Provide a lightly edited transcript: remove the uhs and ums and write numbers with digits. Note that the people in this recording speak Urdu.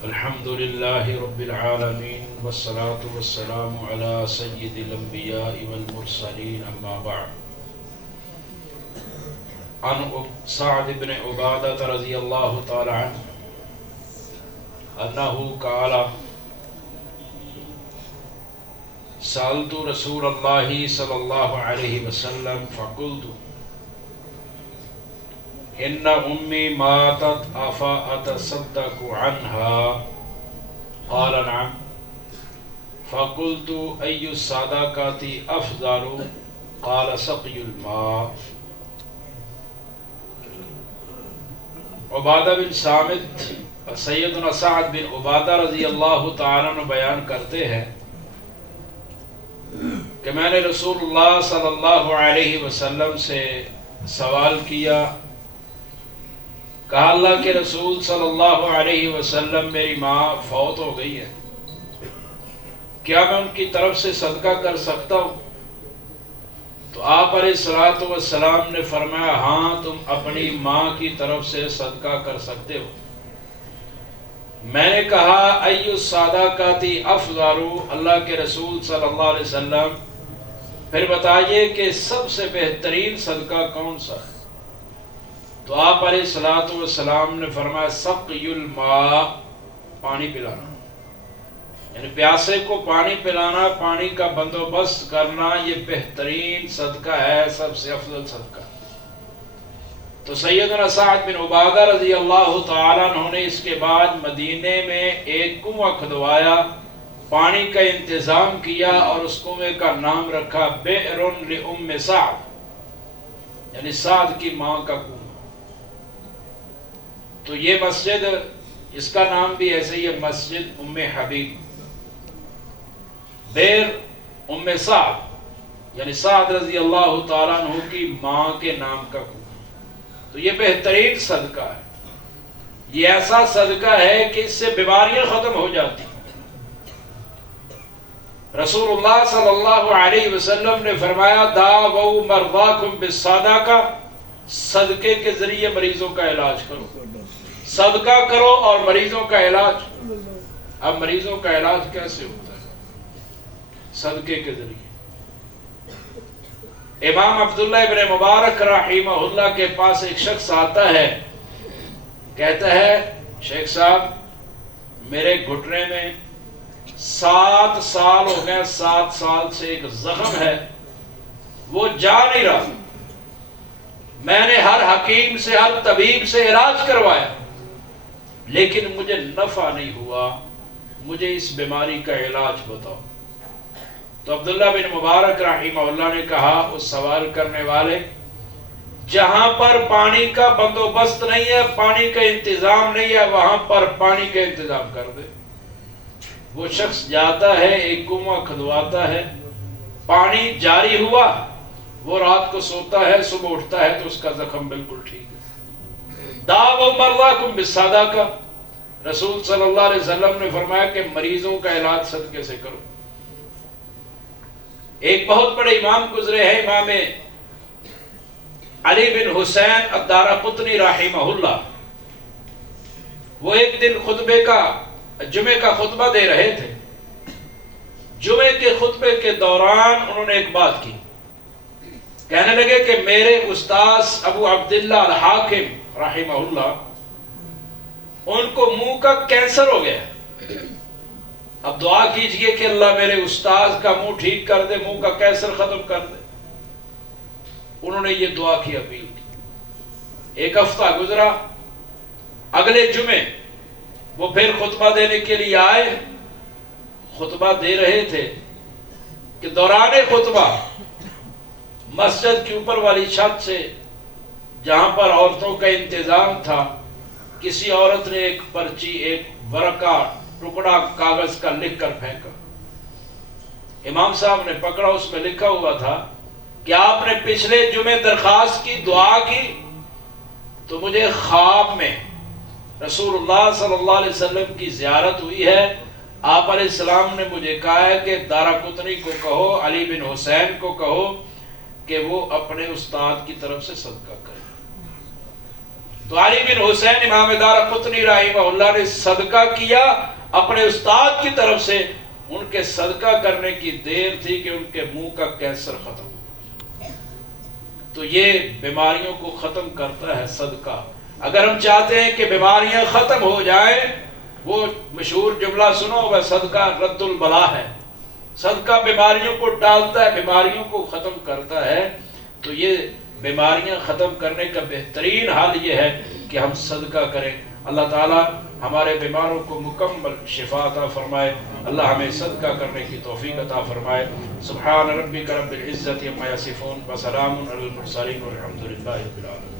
الحمد لله رب العالمين والصلاة والسلام على سيد الأنبياء والمرسلين أما بعد. عن سعد بن عبادة رضي الله تعالى عنه أنه قال سألت رسول الله صلى الله عليه وسلم فقلت إن أمي ماتت أفأتصدق عنها؟ قال نعم. فقلت أي الصدقة أفضل؟ قال سقي الماء. عبادہ بن صامت سیدنا سعد بن عبادہ رضی اللہ تعالیٰ عنہ بیان کرتے ہیں کہ میں نے رسول اللہ صلی اللہ علیہ وسلم سے سوال کیا، کہا اللہ کے رسول صلی اللہ علیہ وسلم میری ماں فوت ہو گئی ہے، کیا میں ان کی طرف سے صدقہ کر سکتا ہوں؟ تو آپ علیہ الصلوۃ والسلام نے فرمایا ہاں، تم اپنی ماں کی طرف سے صدقہ کر سکتے ہو۔ میں نے کہا ای الصدقات افضل، اللہ کے رسول صلی اللہ علیہ وسلم پھر بتائیے کہ سب سے بہترین صدقہ کون سا ہے؟ تو آپ علیہ الصلوۃ والسلام نے فرمایا سقی الماء، پانی پلانا، یعنی پیاسے کو پانی پلانا، پانی کا بندوبست کرنا، یہ بہترین صدقہ ہے، سب سے افضل صدقہ۔ تو سیدنا سعد بن عبادہ رضی اللہ تعالیٰ عنہ نے اس کے بعد مدینے میں ایک کنواں کھدوایا، پانی کا انتظام کیا اور اس کنویں کا نام رکھا بئر لأم سعد، یعنی سعد کی ماں کا کنواں۔ تو یہ مسجد، اس کا نام بھی ایسے ہی ہے، مسجد ام حبیب، بئر ام سعد، یعنی سعد رضی اللہ تعالیٰ عنہ کی ماں کے نام کا کنواں۔ تو یہ بہترین صدقہ ہے، یہ ایسا صدقہ ہے کہ اس سے بیماریاں ختم ہو جاتی ہیں۔ رسول اللہ صلی اللہ علیہ وسلم نے فرمایا داؤوا مرضاکم بالصدقہ، صدقے کے ذریعے مریضوں کا علاج کرو، صدقہ کرو اور مریضوں کا علاج۔ اب مریضوں کا علاج کیسے ہوتا ہے؟ صدقے کے ذریعے۔ امام عبداللہ ابن مبارک رحمہ اللہ کے پاس ایک شخص آتا ہے، کہتا ہے شیخ صاحب میرے گھٹنے میں 7 سال ہو گئے، 7 سال سے ایک زخم ہے، وہ جا نہیں رہا، میں نے ہر حکیم سے، ہر طبیب سے علاج کروایا لیکن مجھے نفع نہیں ہوا، مجھے اس بیماری کا علاج بتاؤ۔ تو عبداللہ بن مبارک رحمہ اللہ نے کہا اس سوال کرنے والے، جہاں پر پانی کا بندوبست نہیں ہے، پانی کا انتظام نہیں ہے، وہاں پر پانی کا انتظام کر دے۔ وہ شخص جاتا ہے، ایک کنواں کھدواتا ہے، پانی جاری ہوا، وہ رات کو سوتا ہے، صبح اٹھتا ہے تو اس کا زخم بالکل ٹھیک ہے۔ داؤوا مرضاکم بالصدقہ، رسول صلی اللہ علیہ وسلم نے فرمایا کہ مریضوں کا علاج صدقے سے کرو۔ ایک بہت بڑے امام گزرے ہیں، امام علی بن حسین الدارقطنی رحمہ اللہ، وہ ایک دن جمعے کا خطبہ دے رہے تھے۔ جمعے کے خطبے کے دوران انہوں نے ایک بات کی، کہنے لگے کہ میرے استاذ ابو عبداللہ الحاکم رحمہ اللہ، ان کو منہ کا کینسر ہو گیا، اب دعا کیجئے کہ اللہ میرے استاذ کا منہ ٹھیک کر دے، منہ کا کینسر ختم کر دے۔ انہوں نے یہ دعا کی، اپیل کی۔ ایک ہفتہ گزرا، اگلے جمعے وہ پھر خطبہ دینے کے لیے آئے، خطبہ دے رہے تھے کہ دوران خطبہ مسجد کی اوپر والی چھت سے، جہاں پر عورتوں کا انتظام تھا، کسی عورت نے ایک پرچی، ایک ورقہ، ٹکڑا کاغذ کا لکھ کر پھینکا۔ امام صاحب نے پکڑا، اس میں لکھا ہوا تھا کہ آپ نے پچھلے جمعے درخواست کی، دعا کی، تو مجھے خواب میں رسول اللہ صلی اللہ علیہ وسلم کی زیارت ہوئی ہے، آپ علیہ السلام نے مجھے کہا ہے کہ دارقطنی کو کہو، علی بن حسین کو کہو کہ وہ اپنے استاد کی طرف سے صدقہ کرے۔ تو علی بن حسین امام دارقطنی رحمہ اللہ نے صدقہ کیا اپنے استاد کی طرف سے. ان کے صدقہ کرنے کی دیر تھی کہ ان کے منہ کا کینسر ختم ہو. تو یہ بیماریوں کو ختم کرتا ہے صدقہ. اگر ہم چاہتے ہیں کہ بیماریاں ختم ہو جائیں، وہ مشہور جملہ سنو، وہ صدقہ رد البلا ہے. صدقہ بیماریوں کو ٹالتا ہے، بیماریوں کو ختم کرتا ہے. تو یہ بیماریاں ختم کرنے کا بہترین حال یہ ہے کہ ہم صدقہ کریں. اللہ تعالیٰ ہمارے بیماروں کو مکمل شفا عطا فرمائے. اللہ ہمیں صدقہ کرنے کی توفیق عطا فرمائے. سبحان ربک رب العزت عما یصفون وسلام علی المرسلین والحمد للہ رب العالمین.